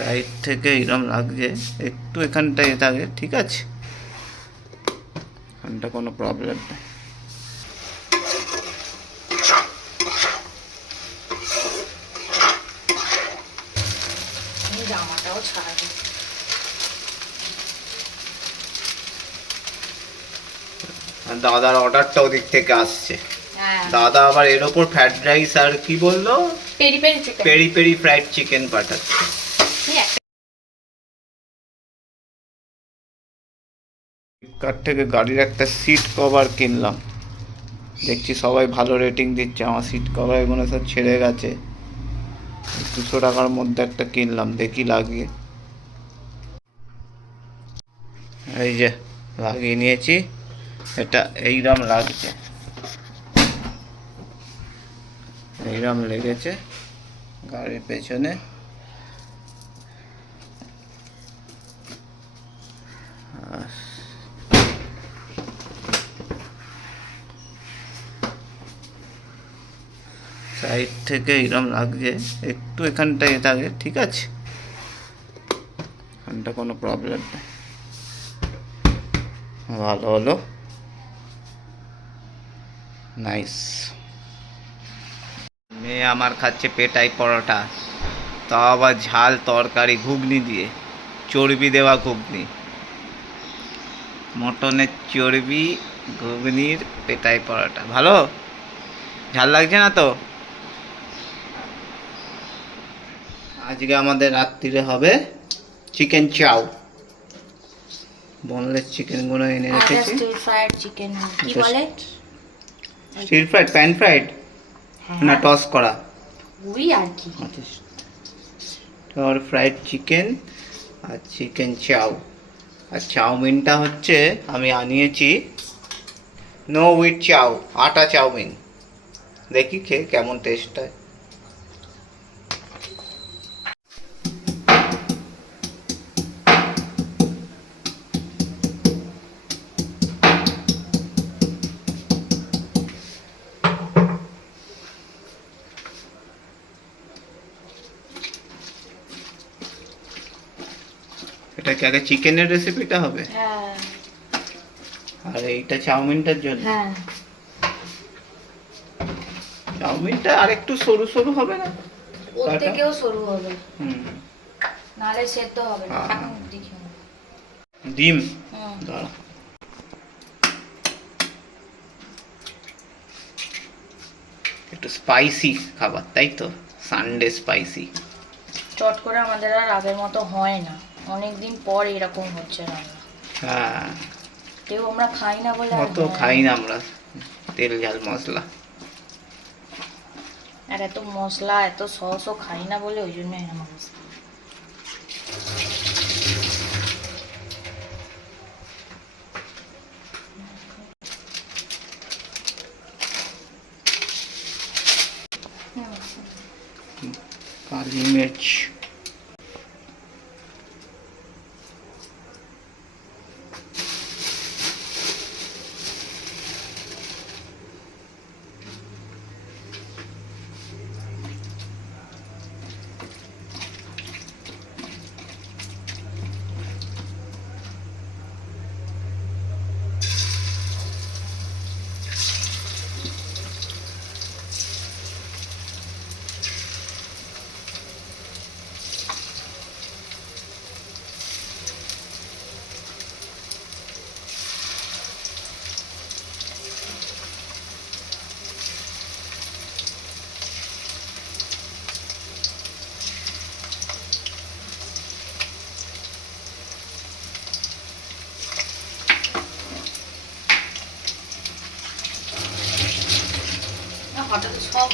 Side থেকে এরকম লাগছে, একটু এখানটায় থাকে, ঠিক আছে, এখানটা কোনো প্রবলেম নেই। জামাটাও ছাড়াবো। দাদার অর্ডারটা ওদিক থেকে আসছে। হ্যাঁ, দাদা আবার এর ওপর ফ্রাইড রাইস আর কি বললো, peri peri chicken, peri peri fried chicken পাঠাচ্ছে। ফ্লিপকার্ট থেকে গাড়ির একটা সিট কভার কিনলাম, দেখছি সবাই ভালো রেটিং দিচ্ছে। আমার সিট কভার এগুলো সব ছেড়ে গেছে, 200 টাকার মধ্যে একটা কিনলাম, দেখি লাগিয়ে। এই যে লাগিয়ে নিয়েছি, এটা এইরকম লাগছে, এইরকম লেগেছে গাড়ির পেছনে। সাইড থেকে এরকম লাগছে, একটু এখানটায় থাকে, ঠিক আছে, এখানটা কোনো প্রবলেম নেই, ভালো হলো, নাইস। মেয়ে আমার খাচ্ছে পেটাই পরোটা, তাও আবার ঝাল তরকারি, ঘুগনি দিয়ে, চর্বি দেওয়া ঘুগনি, মটনের চর্বি, ঘুগনির পেটাই পরোটা। ভালো ঝাল লাগছে না তো? আজকে আমাদের রাত্রিরে হবে চিকেন চাউ, বোনলেস চিকেনগুলো এনে রেখেছি। স্টির ফ্রাইড চিকেন কি বলে? স্টির ফ্রাইড, প্যান ফ্রাইড না টস করা? ওই আর কি। আর ফ্রাইড চিকেন আর চিকেন চাউ। আর চাউমিনটা হচ্ছে আমি আনিয়েছি নো উইথ চাউ, আটা চাউমিন, দেখি খেয়ে কেমন টেস্ট হয়। এটা কি আগে চিকেনের রেসিপিটা হবে? হ্যাঁ, আর এইটা চাউমিনটার জন্য? হ্যাঁ, চাউমিনটা আর একটু সরু সরু হবে না? ওর থেকেও সরু হবে, হুম। নালে সেদ্ধ হবে না। হ্যাঁ। এখন দেখি। ডিম হুম। দাঁড়া, একটু স্পাইসি খাবার, তাই তো, সানডে স্পাইসি। চট করে আমাদের আর আগের মতো হয় না, অনেকদিন পর এরকম হচ্ছে রান্না। হ্যাঁ, কেউ আমরা খাই না বলে আর অত হয় খাই না। না আমরা তেল ঝাল মশলা। আর এত মশলা এত সসও খাই না বলে ওই জন্য এরকম অবস্থা। কালি মির্চ, হঠাৎ সব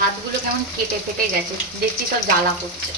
হাতগুলো কেমন কেটে ফেটে গেছে, দেখছি সব জ্বালা করছে।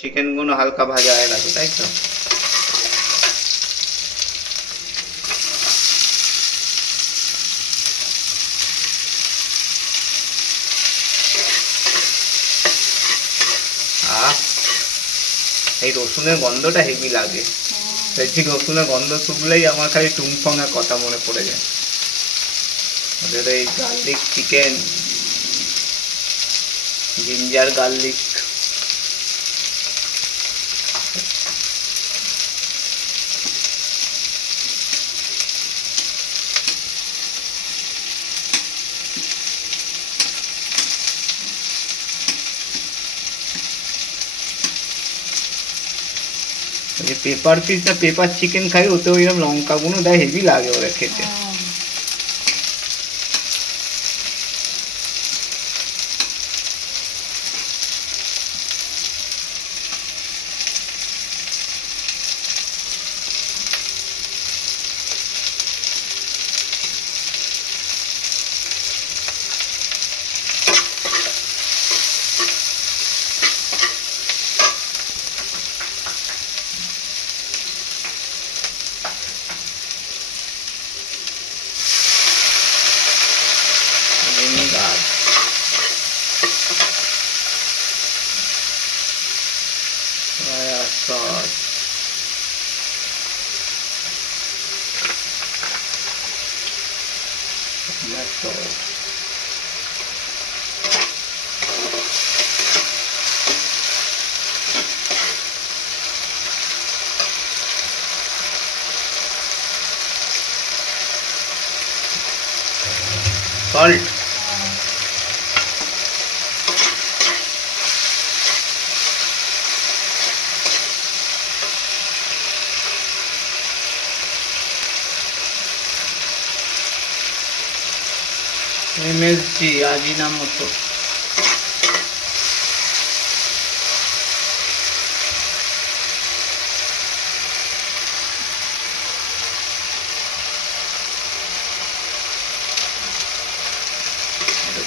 চিকেনগুলো হালকা ভাজা হয়ে গেছে, তাই তো? এই রসুনের গন্ধটা হেভি লাগে। সেই রসুনের গন্ধ শুকলেই আমার খালি টুংফংয়ের কথা মনে পড়ে যায়। ওদের এই গার্লিক চিকেন, জিঞ্জার গার্লিক। যে পেপার ফিশ না পেপার চিকেন খাই, ওতে ওইরকম লঙ্কা গুঁড়ো দেয়, হেভি লাগে ওরা খেতে। Vinegar, soya sauce, tomato, salt, MSG Ajinomoto,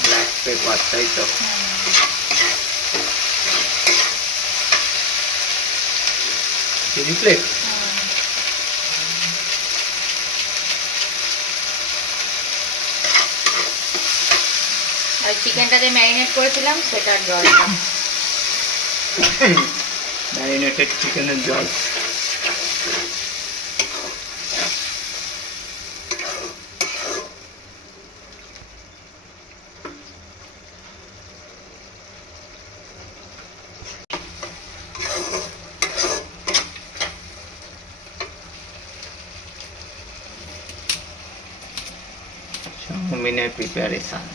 black pepper, তাই তো? চিলি ফ্লেক্স, আর চিকেনটাতে ম্যারিনেট করেছিলাম সেটার জলটা। ম্যারিনেটেড চিকেনের জল। চাউমিনের প্রিপারেশন।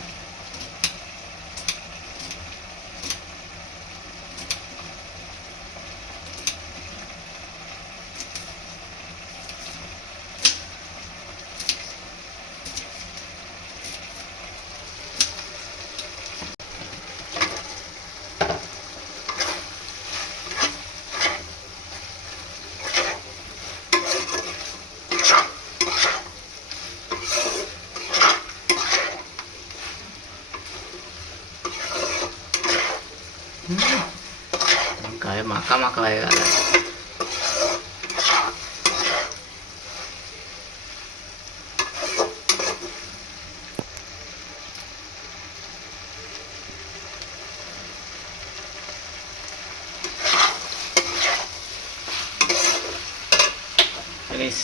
গায়ে মাখা মাখা হয়ে গেল।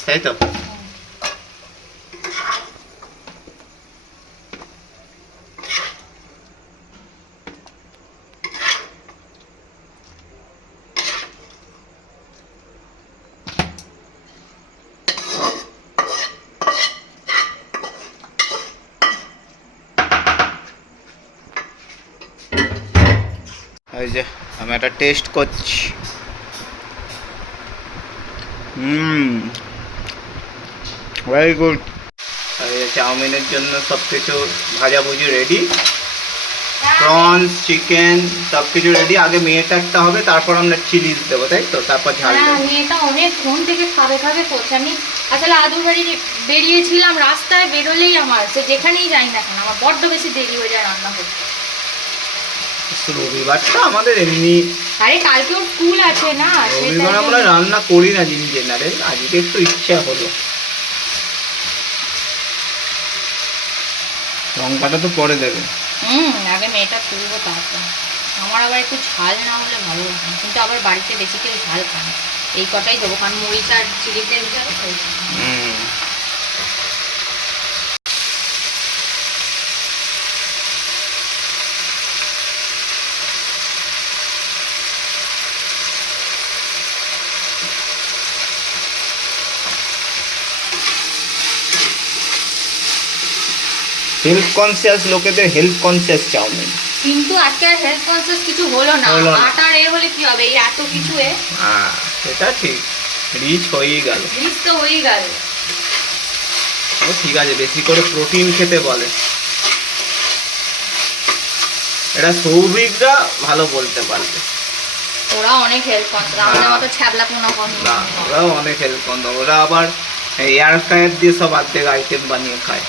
তাই তো? এই যে আমি একটা টেস্ট করছি। Very good. আর এই চাউমিনের জন্য সব কিছু ভাজাভুজি রেডি, প্রনস, চিকেন সব কিছু রেডি। আগে মেয়েটারটা হবে, তারপর আমরা চিলিজ দেবো, তাই তো? তারপর ঝাল দেবো। মেয়েটা অনেকক্ষণ থেকে খাবে খাবে করছে। আমি আসলে আদুর বাড়ি বেরিয়েছিলাম, রাস্তায় বেরোলেই আমার সে যেখানেই যাই না কেন আমার বড্ড বেশি দেরি হয়ে যায় রান্না করতে। রবিবারটা আমাদের এমনি, আরে কালকেও স্কুল আছে না, রবিবার আমরা রান্না করি না জিন জেনারেল, আজকে একটু ইচ্ছা হলো। লঙ্কাটা তো পরে দেবে। আগে মেয়েটা তুলবো তারপর। আমার আবার একটু ঝাল না হলে ভালো লাগে না, কিন্তু আবার বাড়িতে বেশি কেউ ঝাল খায় না। এই কটাই দেবো, কারণ মরিচ আর চিলি তেল যাবে তো। হেলথ কনসিয়াস লোকেদের হেলথ কনসিয়াস চাউমিন। কিন্তু আজকে আর হেলথ কনসিয়াস কিছু হলো না। হলো না। আটার হলে কি হবে, এই এত কিছু হ্যাঁ সেটা ঠিক, রিচ হয়েই গেল। রিচ তো হয়েই গেল। ও ঠিক আছে, বেশি করে প্রোটিন খেতে বলে। এটা সৌভিকরা ভালো বলতে পারবে। ওরা অনেক হেলথ কনসিয়াস, আমাদের মতো ছ্যাবলা কোনো কম না, ওরাও অনেক হেলথ কনসিয়াস। ওরা আবার এয়ার ফ্রায়ার দিয়ে সব অর্ধেক আইটেম বানিয়ে খায়।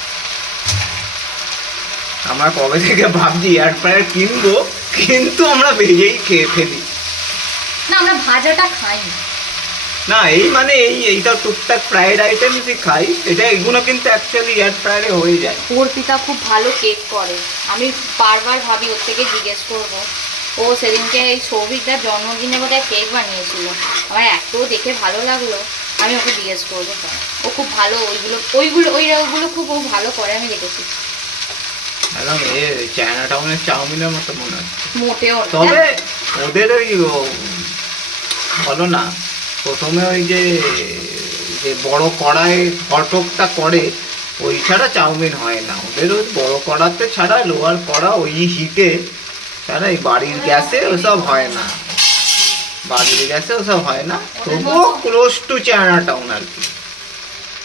আমরা কবে থেকে ভাবছি এয়ার ফ্রায়ার কিনবো, কিন্তু আমরা ভেজেই খেয়ে ফেলি। না, আমরা ভাজাটা খাই না, এই মানে এইটা টুকটাক ফ্রাইড আইটেমসই খাই। এটা এগুলো কিন্তু অ্যাকচুয়ালি এয়ার ফ্রায়ারে হয়ে যায়। অর্পিতা খুব ভালো কেক করে, আমি বারবার ভাবি ওর থেকে জিজ্ঞেস করবো। ও সেদিনকে এই সৌভিকদার জন্মদিনে বোধহয় কেক বানিয়েছিল, আমার এত দেখে ভালো লাগলো, আমি ওকে জিজ্ঞেস করবো। ও খুব ভালো ওইগুলো খুব ও ভালো করে, আমি দেখেছি। একদম চায়না টাউনের চাউমিনের মতো মনে হচ্ছে। মোটেও না। তবে ওদের ওই বলো না, প্রথমে ওই যে বড় কড়াই ফটকটা করে, ওই ছাড়া চাউমিন হয় না ওদের। ওই বড় কড়াতে ছাড়া লোহার কড়া ওই হিটে ছাড়া এই বাড়ির গ্যাসে ওসব হয় না। বাড়ির গ্যাসে ওসব হয় না, তবুও ক্লোজ টু চায়না টাউন আর কি।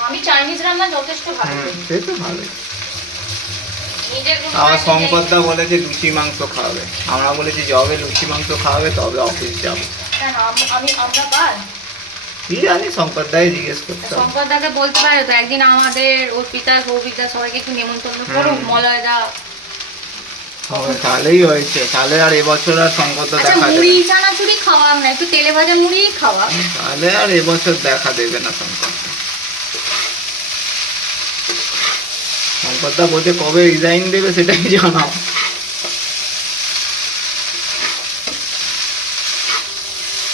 আমি চাইনিজ রান্না যথেষ্ট ভালো করি। সে তো ভালোই। নিজের আমার শঙ্করদা বলেছে লুচি মাংস খাওয়াবে, আমরা বলেছি যবে লুচি মাংস খাওয়াবে তবে অফিস যাবো। আমরা পার কি জানি, শঙ্করদাই জিজ্ঞেস করতে হবে। শঙ্করদাকে বলতে পারে তো একদিন আমাদের অর্পিতা সৌভিকদা সবাইকে একটু নেমন্তন্ন করুক, মলয়দা। তাহলেই হয়েছে, তাহলে আর এবছর আর শঙ্করদা আচ্ছা, দেখা মুড়ি দেবে চানাচুরি খাওয়াম না, একটু তেলে ভাজা মুড়ি খাওয়া। তাহলে আর এবছর দেখা দেবে না শঙ্করদা। শঙ্করদা বলছে কবে রিজাইন দেবে সেটাই জানাও।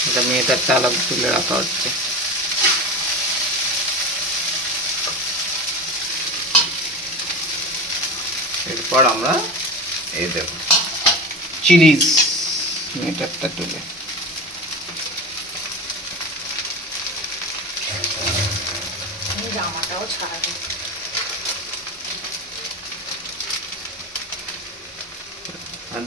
এটা মেয়েটার তালাক তুলে রাখা হচ্ছে। এরপর আমরা এই দেব চিলিজ, মেয়েটারটা তুলে। জামাটাও ছাড়াবো।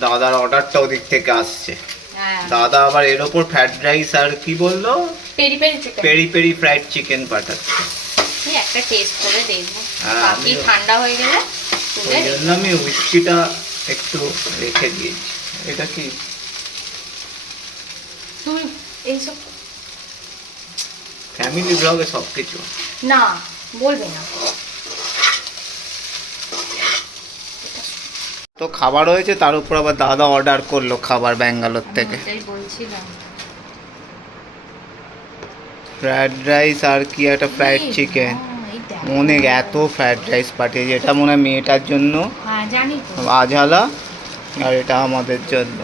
দাদার অর্ডারটা ওদিক থেকে আসছে। হ্যাঁ, দাদা আবার এর ওপর ফ্রাইড রাইস আর কি বললো, peri peri chicken, peri peri fried chicken পাঠাচ্ছে। এই একটা টেস্ট করে দেখবো, হ্যাঁ, বাকি আমিও। ঠান্ডা হয়ে গেলে তুলে ওই জন্য আমি উইস্কিটা একটু রেখে দিয়েছি। এটা কি তুমি এইসব ফ্যামিলি ব্লগে সব কিছু না বলবে না। তো খাবার হয়েছে, তার উপর আবার দাদা অর্ডার করলো খাবার ব্যাঙ্গালোর থেকে। এটাই বলছিলাম, ফ্রাইড রাইস আর কি একটা ফ্রাইড চিকেন। মনে এত ফ্রাইড রাইস পাঠিয়েছে, এটা মনে হয় মেয়েটার জন্য হ্যাঁ জানি তো। আঝালা, আর এটা আমাদের জন্য,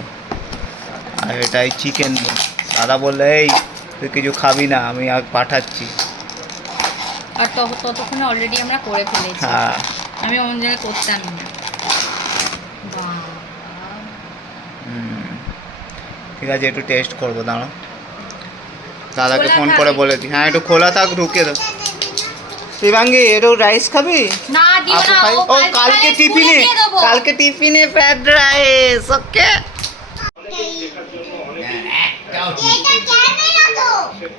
আর এটাই চিকেন। দাদা বললে এই তুই কিছু খাবি না, আমি আর পাঠাচ্ছি। আর ততক্ষণে অলরেডি আমরা করে ফেলেছি। হ্যাঁ, আমি অন্য জায়গায় করতাম না। ঠিক আছে, একটু টেস্ট করবো, দাঁড়াও দাদাকে খোলা ফোন থাকে? করে বলেছি। হ্যাঁ, একটু খোলা থাক, ঢুকে দাও। শিবাঙ্গি একটু রাইস খাবি? না দিও আপু না, খাই। ও ও কালকে টিফিনে, দিয়ে দেবো। কালকে টিফিনে ফ্রাইড রাইস। ওকে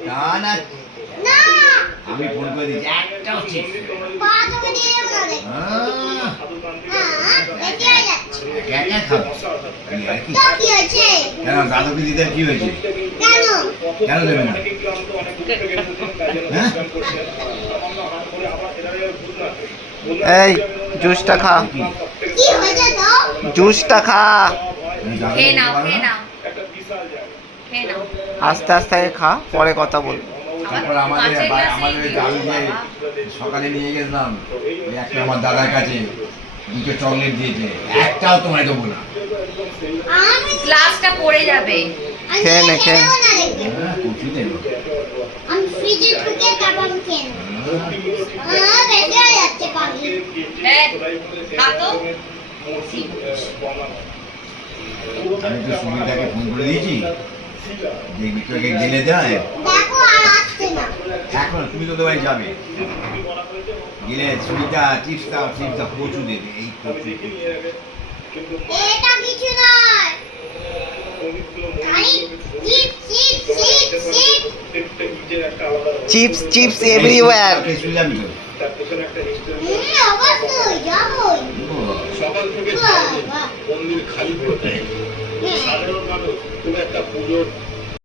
না না আমি ফোন করে দিচ্ছি একটাও ঠিক একা খাবো কেন দাদুকে দিতে কি হয়েছে কেন দেবে না এই জুসটা খা, জুসটা খা। খেয়ে নাও, খেয়ে নাও, খেয়ে নাও। আস্তে আস্তে খা, পরে কথা বলবো। তারপর আমাদের ওই দাদু যে সকালে নিয়ে গেছিলাম ওই একটা আমার দাদার কাছে দুটো চকলেট দিয়েছে একটাও তোমায় দেবো না গ্লাসটা পড়ে যাবে। খেয়ে নে, খেয়ে নে। হ্যাঁ, কচু দেবো। আমি ফ্রিজে ঢুকে তারপর আমি খেয়ে নেবো। বেঁচে যাচ্ছে পাখি। খাতো আমি তো সুমিতাকে ফোন করে দিয়েছি যে বিক্রয়কে গেলে যায় দেখো আর আসছে না। এখন তুমি তো বাড়ি যাবে গেলে সুমিতা চিপস দাও কচু দেবে এই কচু এটা কিছু নয়। খালি chips chips chips chips. Chips chips everywhere. শুয়ে যাবি তো অবশ্যই যাবোই। সকাল থেকে বাবা। মন্দির খালি পড়ে থাকে সাধারণ মানুষ খুব একটা পুজোর